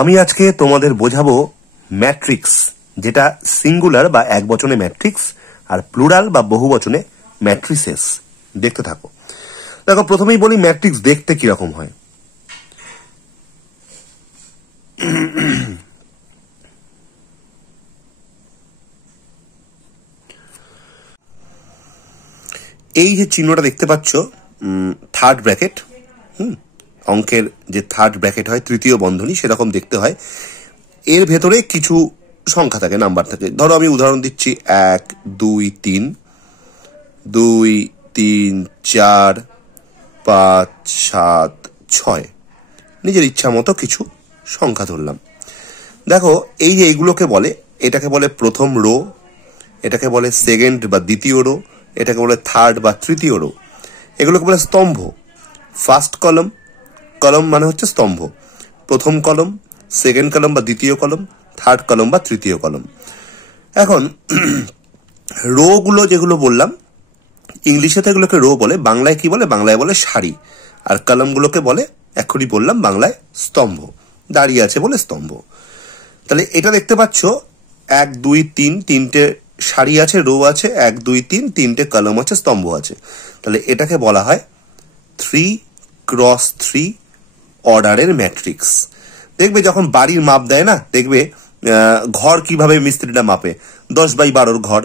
আমি আজকে তোমাদের বোঝাবো ম্যাট্রিক্স, যেটা সিঙ্গুলার বা এক বচনে ম্যাট্রিক্স আর প্লুরাল বা বহু বচনে ম্যাট্রিসেস। দেখতে থাকো। দেখো, প্রথমেই বলি ম্যাট্রিক্স দেখতে কিরকম হয়। এই যে চিহ্নটা দেখতে পাচ্ছ, থার্ড ব্র্যাকেট, অঙ্কের যে থার্ড ব্র্যাকেট হয়, তৃতীয় বন্ধনী, সেরকম দেখতে হয়। এর ভেতরে কিছু সংখ্যা থাকে, নাম্বার থাকে। ধরো আমি উদাহরণ দিচ্ছি 1 2 3 2 3 4 5 7 6, নিজের ইচ্ছা মতো কিছু সংখ্যা ধরলাম। দেখো, এই যে এইগুলোকে বলে, এটাকে বলে প্রথম রো, এটাকে বলে সেকেন্ড বা দ্বিতীয় রো, এটাকে বলে থার্ড বা তৃতীয় রো, এগুলোকে বলে স্তম্ভ। ফার্স্ট কলম, কলম মানে হচ্ছে স্তম্ভ, প্রথম কলম, সেকেন্ড কলম বা দ্বিতীয় কলম, থার্ড কলম বা তৃতীয় কলম। এখন রো গুলো যেগুলো বললাম, ইংলিশে তো এগুলোকে রো বলে, বাংলায় কি বলে? বাংলায় বলে সারি। আর কলমগুলোকে বলে, এখনই বললাম, বাংলায় স্তম্ভ। দাঁড়িয়ে আছে বলে স্তম্ভ। তাহলে এটা দেখতে পাচ্ছ 1 2 3, তিনটে সারি আছে, রো আছে, 1 2 3, তিনটে কলম আছে, স্তম্ভ আছে। তাহলে এটাকে বলা হয় 3x3 অর্ডারের ম্যাট্রিক্স। দেখবে যখন বাড়ির মাপ দেয় না, দেখবে ঘর কিভাবে মিস্ত্রিটা মাপে, 10x12 ঘর,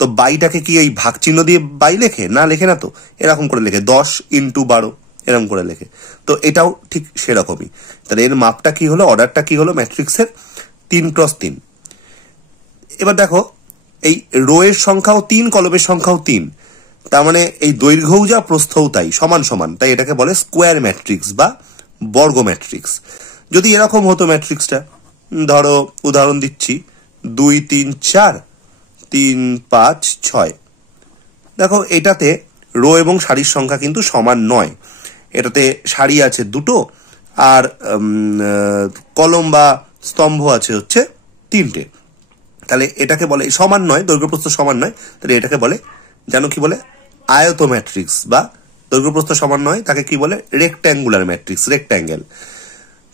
তো বাইটাকে কি এই ভাগ চিহ্ন দিয়ে বাই লেখে? না, লেখে না তো, এরকম করে লেখে 10 × 12, এরকম করে লেখে। তো এটাও ঠিক সেরকমই। তাহলে এর মাপটা কি হলো, অর্ডারটা কি হলো ম্যাট্রিক্সের? 3x3। এবার দেখো, এই রো এর সংখ্যাও 3, কলমের সংখ্যাও 3, তার মানে এই দৈর্ঘ্যও যা প্রস্থও তাই, সমান সমান। তাই এটাকে বলে স্কোয়ার ম্যাট্রিক্স বা বর্গ ম্যাট্রিক্স। যদি এরকম হতো ম্যাট্রিক্সটা, ধরো উদাহরণ দিচ্ছি 2 3 4 3 5 6, দেখো এটাতে রো এবং সারির সংখ্যা কিন্তু সমান নয়। এটাতে সারি আছে 2টো আর কলম বা স্তম্ভ আছে হচ্ছে 3টে। তাহলে এটাকে বলে সমান নয়, দৈর্ঘ্যপ্রস্থ সমান নয়, তাহলে এটাকে বলে, জানো কি বলে? আয়ত ম্যাট্রিক্স। বা দৈর্ঘ্যপ্রস্থ সমান নয়, তাকে কি বলে? Rectangular matrix, rectangle.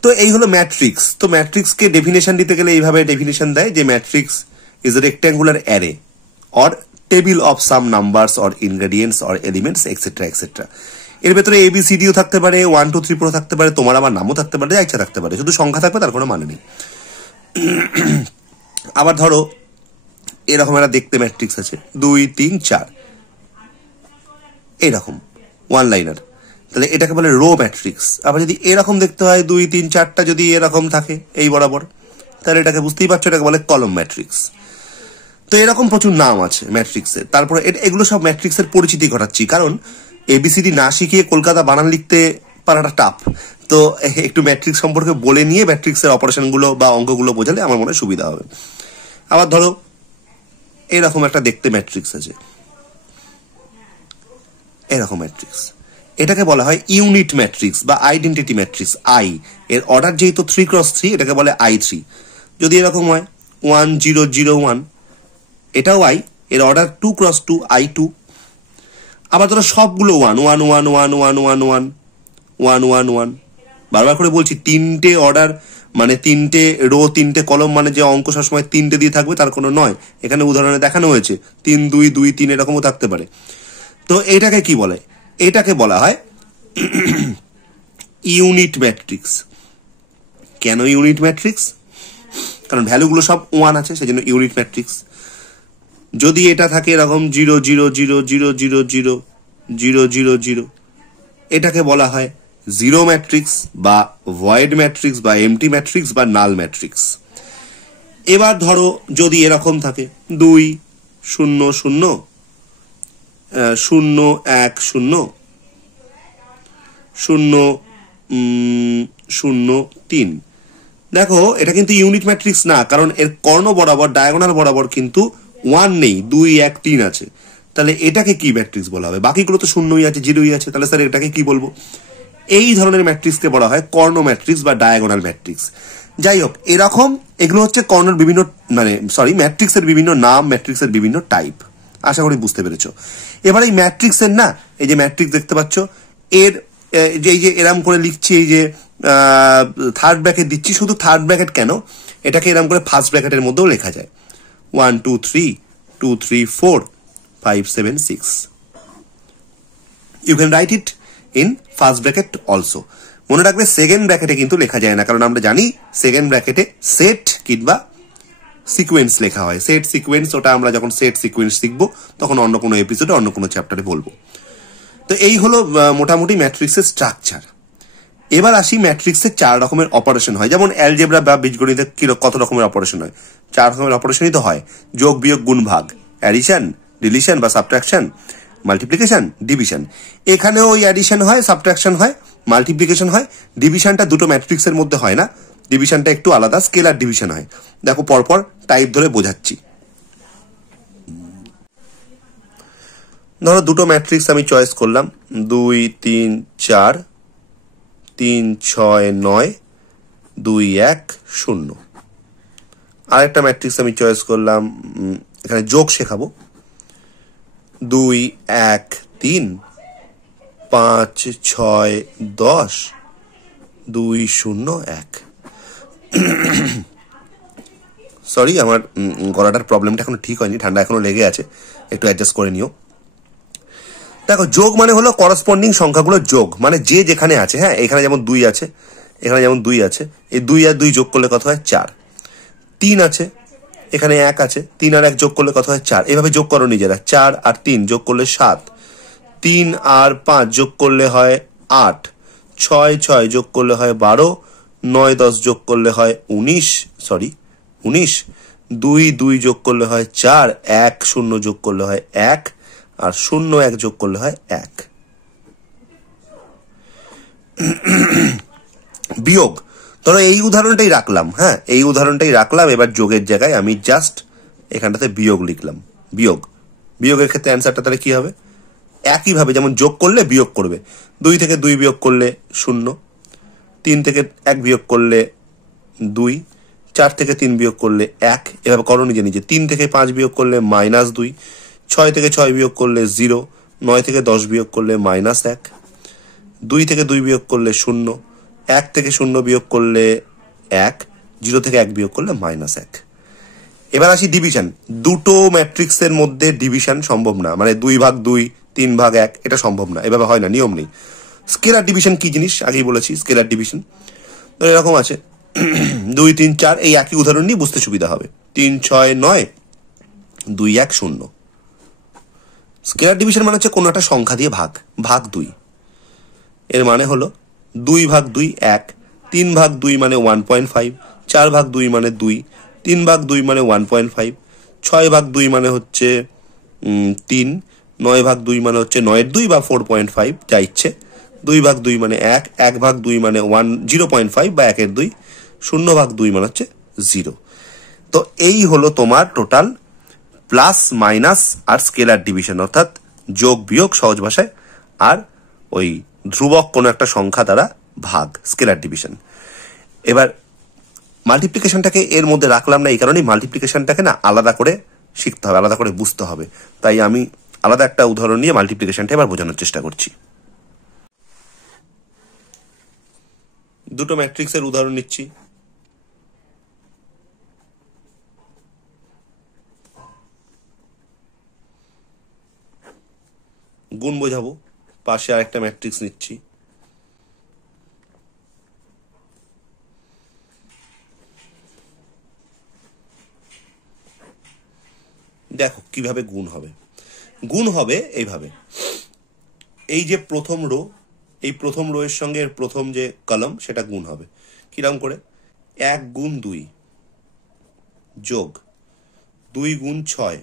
তো এই হলো ম্যাট্রিক্স। তো ম্যাট্রিক্সকে ডেফিনেশন দিতে গেলে এইভাবে ডেফিনেশন দেয় যে matrix is a rectangular array or table of some numbers or ingredients or elements etcetera etcetera. এর ভেতরে ABCDও থাকতে পারে, 1 2 3 4 থাকতে পারে, তোমার আমার নামও থাকতে পারে, যা ইচ্ছা থাকতে পারে, শুধু সংখ্যা থাকবে, তার কোনো মানে নেই। আবার ধরো এরকম একটা দেখতে ম্যাট্রিক্স আছে 2 3 4, এইরকম ওয়ান লাইনার, তাহলে এটাকে বলে রো ম্যাট্রিক্স। আবার যদি এরকম দেখতে হয় 2 3 4টা যদি এরকম থাকে এই বরাবর, তাহলে এটাকে বুঝতেই পারছো, এটাকে বলে কলম ম্যাট্রিক্স। তো এরকম প্রচুর নাম আছে ম্যাট্রিক্সের। তারপরে এগুলো সব ম্যাট্রিক্সের পরিচিতি ঘটাচ্ছি, কারণ ABCD না শিখিয়ে কলকাতা বানান লিখতে পারাটা টাফ। তো একটু ম্যাট্রিক্স সম্পর্কে বলে নিয়ে ম্যাট্রিক্সের অপারেশনগুলো বা অঙ্কগুলো বোঝালে আমার মনে হয় সুবিধা হবে। আবার ধরো এরকম একটা দেখতে ম্যাট্রিক্স আছে, এরকম ম্যাট্রিক্স, এটাকে বলা হয় ইউনিট ম্যাট্রিক্স বা আইডেন্টিটি ম্যাট্রিক্স। আই এর অর্ডার যেহেতু 3x3, এটাকে বলে I3। যদি এরকম হয় 1 0 0 1, এটাও I, এর অর্ডার 2x2, I2। আবার ধরো সবগুলো 1 1 1 1 1 1 1 1 1 1, বারবার করে বলছি, তিনটে অর্ডার মানে তিনটে রো, তিনটে কলম, মানে যে অঙ্ক সবসময় তিনটে দিয়ে থাকবে তার কোনো নয়। এখানে উদাহরণে দেখানো হয়েছে 3 2 2 3, এরকমও থাকতে পারে। তো এটাকে কি বলে? এটাকে বলা হয় ইউনিট ম্যাট্রিক্স। কেন ইউনিট ম্যাট্রিক্স? কারণ ভ্যালুগুলো সব 1 আছে, সেজন্য ইউনিট ম্যাট্রিক্স। যদি এটা থাকে এরকম 0 0 0 0 0 0 0 0 0, এটাকে বলা হয় জিরো ম্যাট্রিক্স বা ভয়েড ম্যাট্রিক্স বা এমটি ম্যাট্রিক্স বা নাল ম্যাট্রিক্স। এবার ধরো যদি এরকম থাকে 2 0 0 0 1 0 0 0 3, দেখো এটা কিন্তু ইউনিট ম্যাট্রিক্স না, কারণ এর কর্ণ বরাবর, ডায়াগোনাল বরাবর কিন্তু 1 নেই, 2 1 3 আছে। তাহলে এটাকে কি ম্যাট্রিক্স বলা হবে? বাকিগুলো তো 0ই আছে, 0ই আছে, তাহলে স্যার এটাকে কি বলবো? এই ধরনের ম্যাট্রিক্সকে বলা হয় কর্ণ ম্যাট্রিক্স বা ডায়াগোনাল ম্যাট্রিক্স। যাই হোক, এরকম এগুলো হচ্ছে কর্ণের বিভিন্ন, ম্যাট্রিক্সের বিভিন্ন নাম, ম্যাট্রিক্সের বিভিন্ন টাইপ। আশা করি বুঝতে পেরেছো। এবার এই ম্যাট্রিক্সের না, এই যে ম্যাট্রিক্স দেখতে পাচ্ছ, এর যে এই যে এরম করে লিখছি, এই যে থার্ড ব্র্যাকেট দিচ্ছি, শুধু থার্ড ব্র্যাকেট কেন, এটাকে এরম করে ফার্স্ট ব্র্যাকেটের মধ্যেও লেখা যায়। 1 2 3 2 3 4 5 7 6, you can write it in first bracket also. মনে রাখবে সেকেন্ড ব্র্যাকেটে কিন্তু লেখা যায় না, কারণ আমরা জানি সেকেন্ড ব্র্যাকেটে সেট কিংবা সিকোয়েন্স লেখা হয়। সেট সিকোয়েন্স ওটা আমরা যখন সেট সিকোয়েন্স শিখবো তখন অন্য কোনো এপিসোডে অন্য কোনো চ্যাপ্টারে বলবো। তো এই হলো মোটামুটি ম্যাট্রিক্সের স্ট্রাকচার। এবার আসি ম্যাট্রিক্সের 4 রকমের অপারেশন হয়। যেমন অ্যালজেব্রা বা বীজগণিতে কত রকমের অপারেশন হয়? 4 রকমের অপারেশনই তো হয়। যোগ, বিয়োগ, গুণ, ভাগ, অ্যাডিশন, ডিলিশন বা সাবট্রাকশন, মাল্টিপ্লিকেশন, ডিভিশন। এখানেও ওই অ্যাডিশন হয়, সাবট্রাকশন হয়, মাল্টিপ্লিকেশন হয়। ডিভিশনটা দুটো ম্যাট্রিক্সের মধ্যে হয় না, ডিভিশনটা একটু আলাদা, স্কেলার ডিভিশন হয়। দেখো পরপর টাইপ ধরে বোঝাচ্ছি। ধরো দুটো ম্যাট্রিক্স আমি চয়েস করলাম, 2 3 4, 3 6 9, 2 1 0। আরেকটা ম্যাট্রিক্স আমি চয়েস করলাম, এখানে যোগ শেখাবো, 2 1 3 5 6 10, 2 0 1। সরি, আমার গলাটার প্রবলেমটা এখনো ঠিক হয়নি, ঠান্ডা এখনো লেগে আছে, একটু অ্যাডজাস্ট করে নিও। দেখো যোগ মানে হলো করসপন্ডিং সংখ্যাগুলোর যোগ, মানে যে যেখানে আছে। হ্যাঁ, এখানে যেমন 2 আছে, এখানে যেমন 2 আছে, এই 2 আর 2 যোগ করলে কত হয়? 4। 3 আছে, এখানে 1 আছে, 3 আর 1 যোগ করলে কত হয়? 4। এভাবে যোগ করো নিজেরা। 4 আর 3 যোগ করলে 7, 3 আর 5 যোগ করলে হয় 8, 6 6 যোগ করলে হয় 12, 9 10 যোগ করলে হয় 19, 2 2 যোগ করলে হয় 4, 1 0 যোগ করলে হয় 1, আর 0 1 যোগ করলে হয় 1। বিয়োগ, ধরো এই উদাহরণটাই রাখলাম। হ্যাঁ, এই উদাহরণটাই রাখলাম। এবার যোগের জায়গায় আমি জাস্ট এখানটাতে বিয়োগ লিখলাম। বিয়োগের ক্ষেত্রে অ্যান্সারটা তাহলে কি হবে? একইভাবে যেমন যোগ করলে বিয়োগ করবে। 2 থেকে 2 বিয়োগ করলে 0, 3 থেকে 1 বিয়োগ করলে 2, 4 থেকে 3 বিয়োগ করলে 1। এভাবে করো নিজে নিজে। 3 থেকে 5 বিয়োগ করলে -2, 6 থেকে 6 বিয়োগ করলে 0, 9 থেকে 10 বিয়োগ করলে -1, 2 থেকে 2 বিয়োগ করলে 0, 1 থেকে 0 বিয়োগ করলে 1, 0 থেকে 1 বিয়োগ করলে -1। এবার আসি ডিভিশন। দুটো ম্যাট্রিক্সের মধ্যে ডিভিশন সম্ভব না, মানে 2/2, 3/1, এটা সম্ভব না, এভাবে হয় না, নিয়ম নেই। স্কেলার ডিভিশন কি জিনিস আগেই বলেছি। স্কেলার ডিভিশন এরকম আছে, 2 3 4, এই একই উদাহরণ নিয়ে বুঝতে সুবিধা হবে। 3 6 9, 2 1 0। স্কেলার ডিভিশন মানে হচ্ছে কোনো একটা সংখ্যা দিয়ে ভাগ 2। এর মানে হলো 2/2 1, 3/2 মানে 1.5, 4/2 মানে 2, 3/2 মানে 1.5, 6/2 মানে হচ্ছে 3, 9/2 মানে হচ্ছে 9/2 বা 4.5, যা ইচ্ছে। 2/2 মানে 1, 1/2 মানে 0.5 বা 1/2, 0/2 মানে হচ্ছে 0। তো এই হলো তোমার টোটাল প্লাস মাইনাস আর স্কেলার ডিভিশন, অর্থাৎ যোগ বিয়োগ সহজ ভাষায়, আর ওই ধ্রুবক কোনো একটা সংখ্যা দ্বারা ভাগ, স্কেলার ডিভিশন। এবার মাল্টিপ্লিকেশনটাকে এর মধ্যে রাখলাম না, এই কারণেই মাল্টিপ্লিকেশনটাকে না আলাদা করে শিখতে হবে, আলাদা করে বুঝতে হবে। তাই আমি আলাদা একটা উদাহরণ নিয়ে মাল্টিপ্লিকেশনটা এবার বোঝানোর চেষ্টা করছি। দুটো ম্যাট্রিক্সের উদাহরণ নিচ্ছি। গুণ বোঝাবো, পাশে আরেকটা ম্যাট্রিক্স নিচ্ছি। দেখো কিভাবে গুণ হবে। গুণ হবে এইভাবে, এই যে প্রথম রো, এই প্রথম রো এর সঙ্গে এর প্রথম যে কলাম সেটা গুণ হবে। কিরকম করে? 1 গুণ 2 যোগ 2 গুণ 6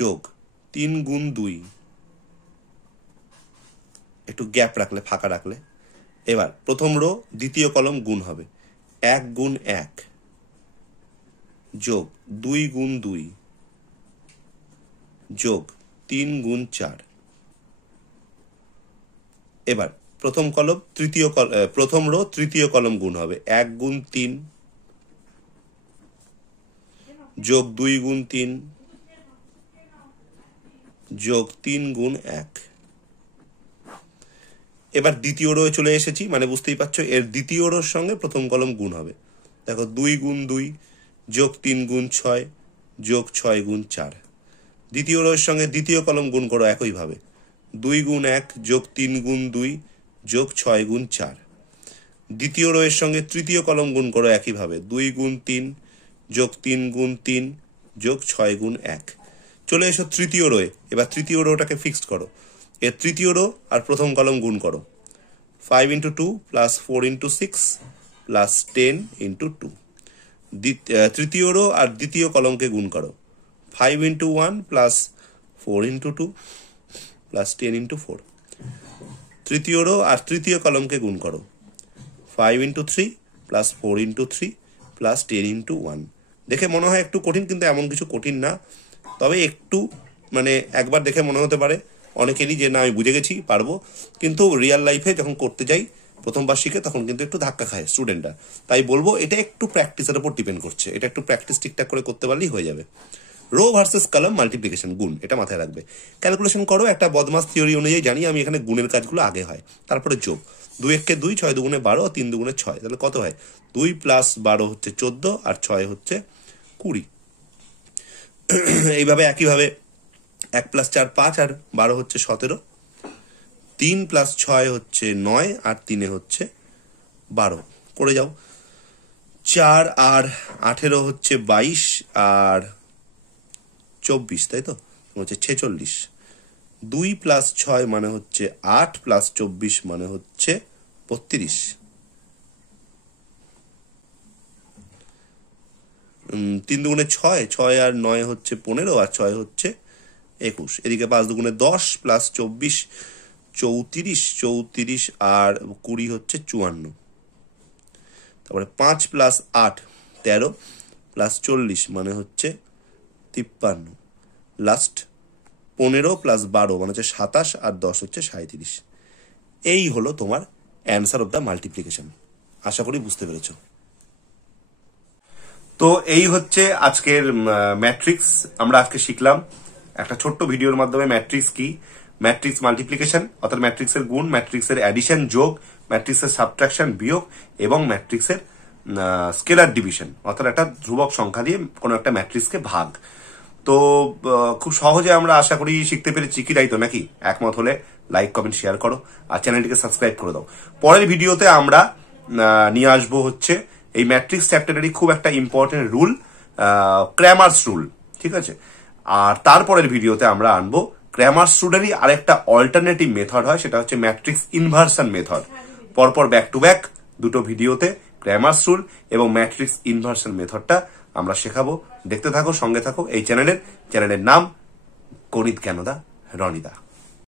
যোগ 3 গুণ 2, একটু গ্যাপ রাখলে, ফাঁকা রাখলে। এবার প্রথম রো দ্বিতীয় কলম গুণ হবে, 1 গুণ 1 যোগ 2 গুণ 2 যোগ 3 গুণ 4। এবার প্রথম রো তৃতীয় কলম গুণ হবে, 1 গুণ 3 যোগ 2 গুণ 3 যোগ 3 গুণ 1। এবার দ্বিতীয় রোয়ে চলে এসেছি, মানে বুঝতেই পারছো এর দ্বিতীয় রোর সঙ্গে প্রথম কলম গুণ হবে। দেখো 2 গুণ 2 যোগ 3 গুণ 6 যোগ 6 গুণ 4। দ্বিতীয় রোয়ের সঙ্গে দ্বিতীয় কলম গুণ করো একইভাবে, 2 গুণ 1 যোগ 3 গুণ 2 যোগ 6 গুণ 4। দ্বিতীয় রোয়ের সঙ্গে তৃতীয় কলম গুণ করো একইভাবে, 2 গুণ 3 যোগ 3 গুণ 3 যোগ 6 গুণ 1। চলে এসো তৃতীয় রোয়ে, এবার তৃতীয় রোটাকে ফিক্সড করো, এর তৃতীয় রো আর প্রথম কলম গুণ করো, 5 into 2 plus 4 into 6 plus 10 into 2। তৃতীয় রো আর দ্বিতীয় কলমকে গুণ করো, 5 into 1 plus 4 into 2 plus 10 into 4। তৃতীয় রো আর তৃতীয় কলমকে গুণ করো, 5 into 3 plus 4 into 3 plus 10 into 1। দেখে মনে হয় একটু কঠিন, কিন্তু এমন কিছু কঠিন না, তবে একটু মানে একবার দেখে মনে হতে পারে অনেকেরই যে না আমি বুঝে গেছি পারবো, কিন্তু রিয়েল লাইফে যখন করতে যাই প্রথমবার শিখে তখন কিন্তু একটু ধাক্কা খায় স্টুডেন্টরা। তাই বলবো এটা একটু প্র্যাকটিসের উপর ডিপেন্ড করছে, এটা একটু প্র্যাকটিস ঠিকঠাক করে করতে পারলেই হয়ে যাবে। রো ভার্সেস কলাম মাল্টিপ্লিকেশন গুণ, এটা মাথায় রাখবে। ক্যালকুলেশন করো, একটা বদমাস থিওরি অনুযায়ী জানি আমি এখানে গুণের কাজগুলো আগে হয়, তারপরে যোগ। 2 1 2, 6 2 12, 3 2 6, তাহলে কত হয়? 2 প্লাস 12 হচ্ছে 14 আর 6 হচ্ছে 20। এইভাবে একইভাবে 1 প্লাস 4 5 আর 12 হচ্ছে 17, 3 প্লাস 6 হচ্ছে 9 আর 3 হচ্ছে 12। করে যাও, 4 আর 18 হচ্ছে 22 আর 24, তাই তো হচ্ছে 46। 2 প্লাস 6 মানে হচ্ছে 8 প্লাস 24 মানে হচ্ছে 32। 3 2 6, 6 আর 9 হচ্ছে 15 আর 6 হচ্ছে 21। এদিকে 5 2 10 প্লাস 24 34, 34 আর 20 হচ্ছে 54। তারপরে 5 প্লাস 8 13 প্লাস 40 মানে হচ্ছে 53। লাস্ট 15 প্লাস 12 মানে হচ্ছে 27 আর 10 হচ্ছে 37। এই হলো তোমার অ্যান্সার অফ দ্য মাল্টিপ্লিকেশন। আশা করি বুঝতে পেরেছো। তো এই হচ্ছে আজকের ম্যাট্রিক্স। আমরা আজকে শিখলাম একটা ছোট্ট ভিডিওর মাধ্যমে ম্যাট্রিক্স কি, ম্যাট্রিক্স মাল্টিপ্লিকেশন অর্থাৎ ম্যাট্রিক্সের গুণ, ম্যাট্রিক্সের অ্যাডিশন যোগ, ম্যাট্রিক্সের সাবট্রাকশন বিয়োগ এবং ম্যাট্রিক্সের স্কেলার ডিভিশন অর্থাৎ একটা ধ্রুবক সংখ্যা দিয়ে কোনো একটা ম্যাট্রিক্সকে ভাগ। তো খুব সহজে আমরা আশা করি শিখতে পেরেছি, কি তাই তো নাকি? একমত হলে লাইক কমেন্ট শেয়ার করো আর চ্যানেলটিকে সাবস্ক্রাইব করে দাও। পরের ভিডিওতে আমরা নিয়ে আসবো হচ্ছে এই ম্যাট্রিক্স চ্যাপ্টারেরই খুব একটা ইম্পর্টেন্ট রুল, ক্র্যামার্স রুল, ঠিক আছে? আর তারপরের ভিডিওতে আমরা আনবো ক্র্যামার্স রুলেরই আরেকটা অল্টারনেটিভ মেথড হয়, সেটা হচ্ছে ম্যাট্রিক্স ইনভার্সন মেথড। পরপর ব্যাক টু ব্যাক দুটো ভিডিওতে ক্র্যামার্স রুল এবং ম্যাট্রিক্স ইনভার্সন মেথডটা আমরা শেখাবো। দেখতে থাকো, সঙ্গে থাকো। এই চ্যানেলের নাম গণিত জ্ঞানদা রনিদা।